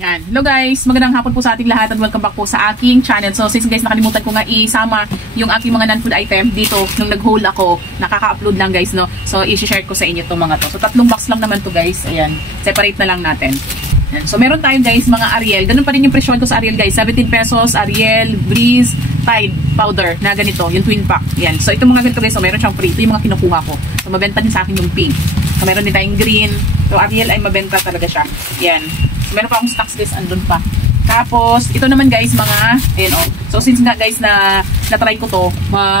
Yan. Hello guys, magandang hapon po sa ating lahat at welcome back po sa aking channel. So since guys nakalimutan ko nga isama yung aking mga non-food item dito nung nag-haul ako, nakaka-upload lang guys no. So i-share ko sa inyo itong mga to. So 3 box lang naman to guys. Ayan, separate na lang natin. Ayan. So meron tayong guys mga Ariel. Ganun pa rin yung presyo ko sa Ariel guys. 17 pesos Ariel, Breeze, Tide powder na ganito, yung twin pack. Ayan. So itong mga ganito guys, so meron siyang free. Ito yung mga kinukuha ko. So mabenta din sa akin yung pink. So meron din tayong green. So Ariel ay mabenta talaga siya. Ayan. Meron pa akong stocks guys, andun pa. Tapos, ito naman guys, mga, ayan o. So, since nga guys na-try ko to,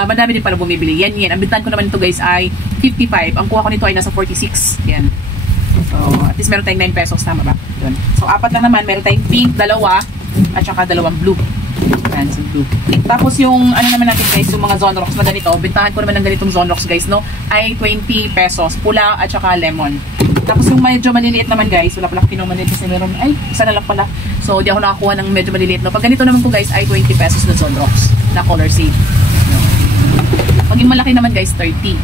madami din pala bumibili. Yan. Ang bintahan ko naman ito guys ay 55. Ang kuha ko nito ay nasa 46. Yan. So, at least meron tayong 9 pesos. Tama ba? Yun. So, 4 lang naman. Meron tayong pink, 2, at saka 2 blue. Yan, so blue. Tapos yung, ano naman natin guys, yung mga Zonrox na ganito. Bintahan ko naman ng ganitong Zonrox guys, no? Ay 20 pesos. Pula at saka lemon. Tapos yung medyo maliliit naman guys, wala pala ako kinumanit kasi meron, ay, isa na lang pala. So, di ako nakakuha ng medyo maliliit. No? Pag ganito naman po guys, ay 20 pesos na Zonrox na color shade. Pag yung malaki naman guys, 30.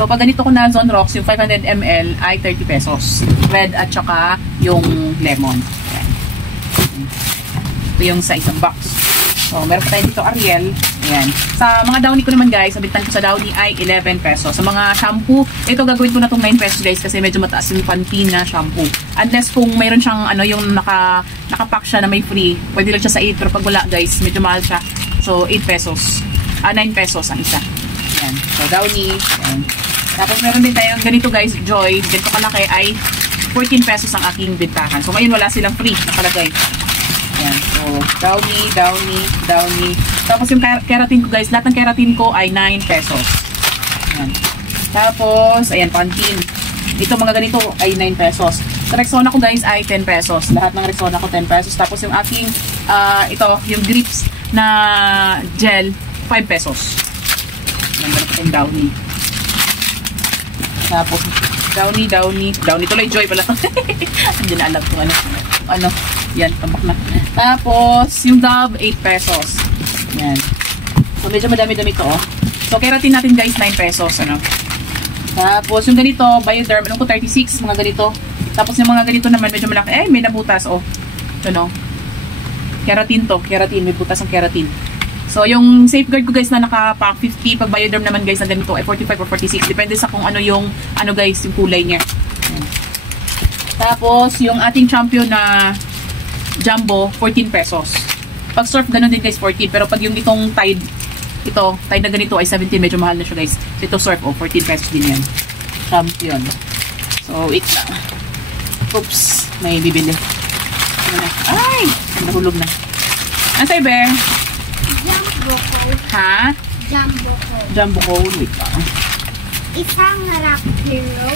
So, pag ganito ko na Zonrox, yung 500 ml ay 30 pesos. Red at saka yung lemon. Ayan. Ito yung sa isang box. So, meron pa tayo dito Ariel. Ayan. Sa mga Downy ko naman guys, sabitan ko sa Downy ay 11 pesos. Sa mga shampoo, ito gagawin ko na itong 9 pesos guys kasi medyo mataas yung Pantene na shampoo. Unless kung mayroon siyang ano, yung nakapack siya na may free, pwede lang siya sa 8. Pero pag wala guys, medyo mahal siya. So, 8 pesos. 9 pesos ang isa. Ayan. So, Downy. Ayan. Tapos meron din tayong ganito guys, Joy. Ganito kalaki ay 14 pesos ang aking bintahan. So, ngayon wala silang free nakalagay. Ayan. So, Downy. Tapos yung keratin ko guys, lahat ng keratin ko ay 9 pesos. Ayan. Tapos, ayan, Pantene. Dito mga ganito ay 9 pesos. Sa Rexona ko guys ay 10 pesos. Lahat ng Rexona ko 10 pesos. Tapos yung aking, ito, yung grips na gel, 5 pesos. Ayan, meron ko yung Downy. Tapos, Downy tuloy, Joy pala. Hindi na alam kung ano. Yan, tambak na. Tapos, yung Dove, 8 pesos. Yan. So, medyo madami-dami to, oh. So, keratin natin, guys, 9 pesos, ano. Tapos, yung ganito, Bioderm, ko 36, mga ganito. Tapos, yung mga ganito naman, medyo malaki. Eh, may nabutas, oh. Ito, no. Keratin to. Keratin, may butas ang keratin. So, yung safeguard ko, guys, na naka-pack 50. Pag Bioderm naman, guys, na ganito, ay 45 or 46. Depende sa kung ano yung, guys, yung kulay niya. Yan. Tapos, yung ating champion na Jumbo, 14 pesos. Pag surf, ganun din guys, 14. Pero pag yung itong Tide, Tide na ganito ay 17. Medyo mahal na siya guys. So ito surf, 14 pesos din yan. Champion. So, wait lang. Oops, may bibili. Ay! Nahulog na. Ano sa'yo, Bear? Jumbo Cold. Ha? Jumbo Cold. Jumbo Cold. Wait lang. Isang harap kilo.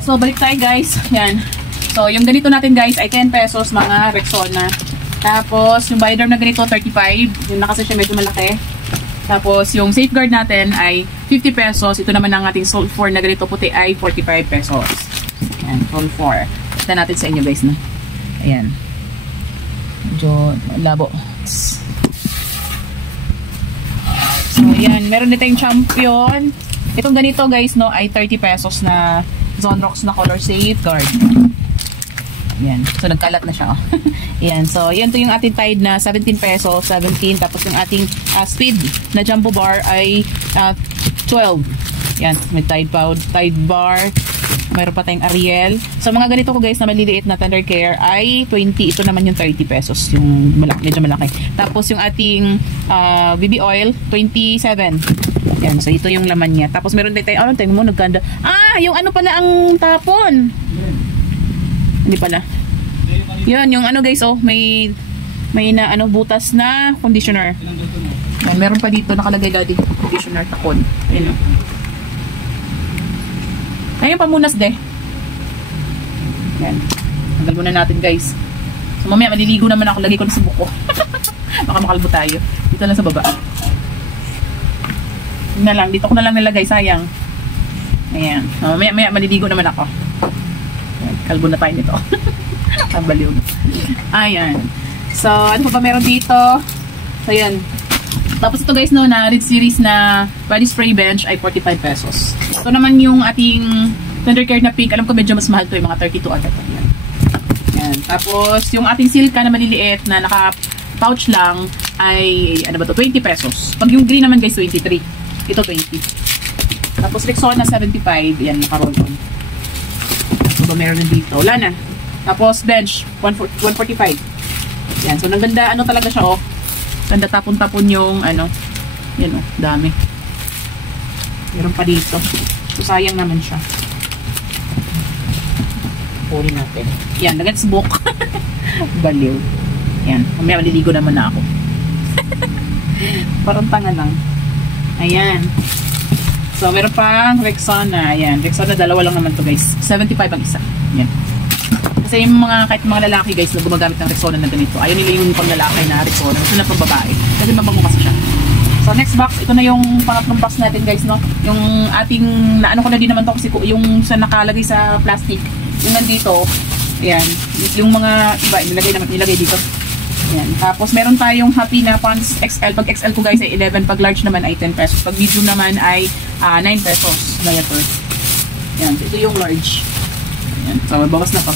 So, balik tayo guys. Yan. So, yung ganito natin guys ay 10 pesos mga Rexona. Tapos, yung Bioderm na ganito 35. Yung na kasi siya medyo malaki. Tapos, yung safeguard natin ay 50 pesos. Ito naman ang ating Salt 4 na ganito puti ay 45 pesos. Ayan, Salt 4. Kita natin sa inyo guys na. Ayan. Medyo labo. So, ayan. Meron din tayong champion. Itong ganito guys no ay 30 pesos na Zonrox na color safeguard. Yan. So, nagkalat na siya. Oh. Yan. So, yan to yung ating Tide na 17 pesos. 17. Tapos yung ating Speed na Jumbo Bar ay 12. Yan. May Tide Bar. Mayroon pa tayong Ariel. So, mga ganito ko guys na maliliit na Tender Care ay 20. Ito naman yung 30 pesos. Yung medyo malaki. Tapos yung ating BB Oil, 27. Yan. So, ito yung laman niya. Tapos meron din tayo, tingnan mo, nagkanda. Yung ano pala ang tapon. Hindi pala. Yun, yung guys, oh, may na butas na conditioner. Yan, meron pa dito nakalagay daddy, conditioner takon. Ayun. Ayun pamunas de. Yan. Tanggal muna natin, guys. So mamaya maliligo naman ako, lagay ko na sa buko. Baka makalbo tayo. Dito lang sa baba. Yun na lang, dito ko na lang nilagay, sayang. Ayan. So, mamaya maliligo naman ako. Kalbo na tayo nito. Baliw. Ayan. So, ano pa ba meron dito? So, ayan. Tapos ito guys, no, na Red Series na body spray bench ay 45 pesos. Ito naman yung ating Tender Care na pink. Alam ko medyo mas mahal to, yung mga 32 agad. Ayan. Ayan. Tapos, yung ating silka na maliliit na naka-pouch lang ay, ano ba to, 20 pesos. Pag yung green naman guys, 23. Ito, 20. Tapos, Rexona, 75. Yan, naka-roll on. So, ba meron na dito? Wala na. Tapos, bench, 145. Yan. So, naganda, ano talaga siya, oh. Ganda tapon-tapon yung, ano, yan, oh, dami. Meron pa dito. So, sayang naman siya. Puri natin. Yan, nagets book. Baliw. Yan, mamaya maliligo naman na ako. Parang tanga lang. Ayan. So, meron pang Rexona. Ayan, Rexona, dalawa lang naman to guys. 75 ang isa. Yan. Kasi yung mga, kahit mga lalaki guys na gumagamit ng Rexona na ganito, ayaw nila yung pang lalaki na Rexona. Gusto na pang babae. Kasi mabango kasi siya. So, next box, ito na yung pangatlong box natin guys, no? Yung ating, naano ko na din naman to kasi yung sa nakalagay sa plastic. Yung nandito, ayan, yung mga iba, nilagay dito. Ayan. Tapos, meron tayong Happy na pants XL. Pag XL ko guys ay 11, pag large naman ay 10 pesos. Pag medium naman ay 9 pesos. Diaper. Ayan, ito yung large. Ayan, so mabawas na to.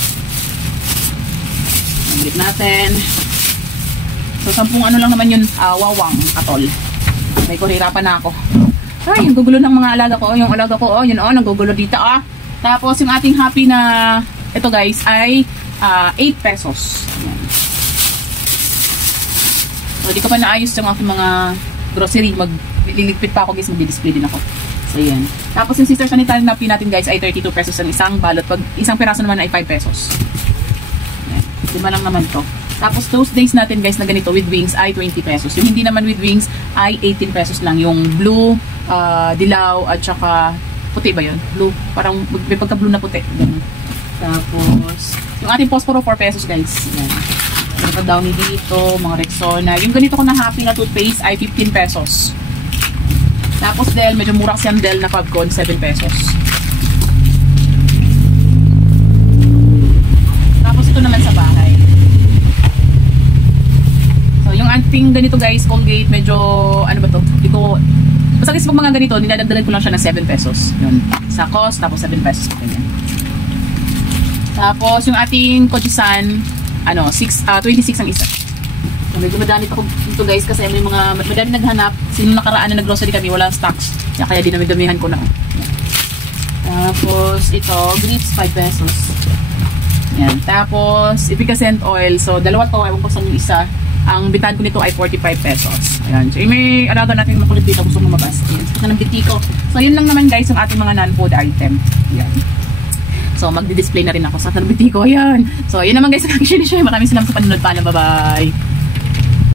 Balik natin. So, 10 ano lang naman yun, wawang katol. May kurirapan na ako. Ay, yung gugulo ng mga alaga ko. Yung alaga ko, oh, yun, oh, nanggugulo dito, ah. Tapos, yung ating Happy na, ito guys, ay 8 pesos. Ayan. So, di ko pa naayos yung aking mga grocery. Magliligpit pa ako guys, mag-display din ako. So, yan. Tapos, yung sister sanitary napkin natin guys ay 32 pesos ang isang balot. Pag isang piraso naman ay 5 pesos. Ayan. Lima lang naman to. Tapos, those days natin guys na ganito with wings ay 20 pesos. Yung hindi naman with wings ay 18 pesos lang. Yung blue, dilaw, at saka puti ba yun? Blue. Parang may pagka-blue na puti. Ganun. Tapos, yung ating Posporo 4 pesos guys. Yan. Mga Downy dito, mga Rexona. Yung ganito ko na Happy na toothpaste ay 15 pesos. Tapos Del, medyo mura kasi ang Del na Fabcon, 7 pesos. Tapos ito naman sa bahay. So, yung ating ganito guys, Colgate, medyo, ano ba to? Hindi ko, basta kasi pag mga ganito, ninadagdagan ko lang siya ng 7 pesos. Yun. Sa cost, tapos 7 pesos. Ganyan. Tapos, yung ating Kojisan, 26 ang isa. So, medyo madami pa dito guys kasi may mga madami naghanap. Sino nakaraan na nag-grocery kami, walang stocks. Kaya dinami-damihan ko na. Tapos, ito, Grips, 5 pesos. Yan. Tapos, efficacent oil. So, dalawa to, ewan ko sa isa. Ang bitan ko nito ay 45 pesos. Ayan. So, may alaga natin makulit dito. Gusto lumabas. Ayan. So, ng bitiko. So, yun lang naman guys yung ating mga non-food item. Ayan. So, magdi-display na rin ako sa bitiko. Ayan. So, yun naman guys ang action ni Shay. Maraming salamat sa panonood. Paalam. Bye-bye.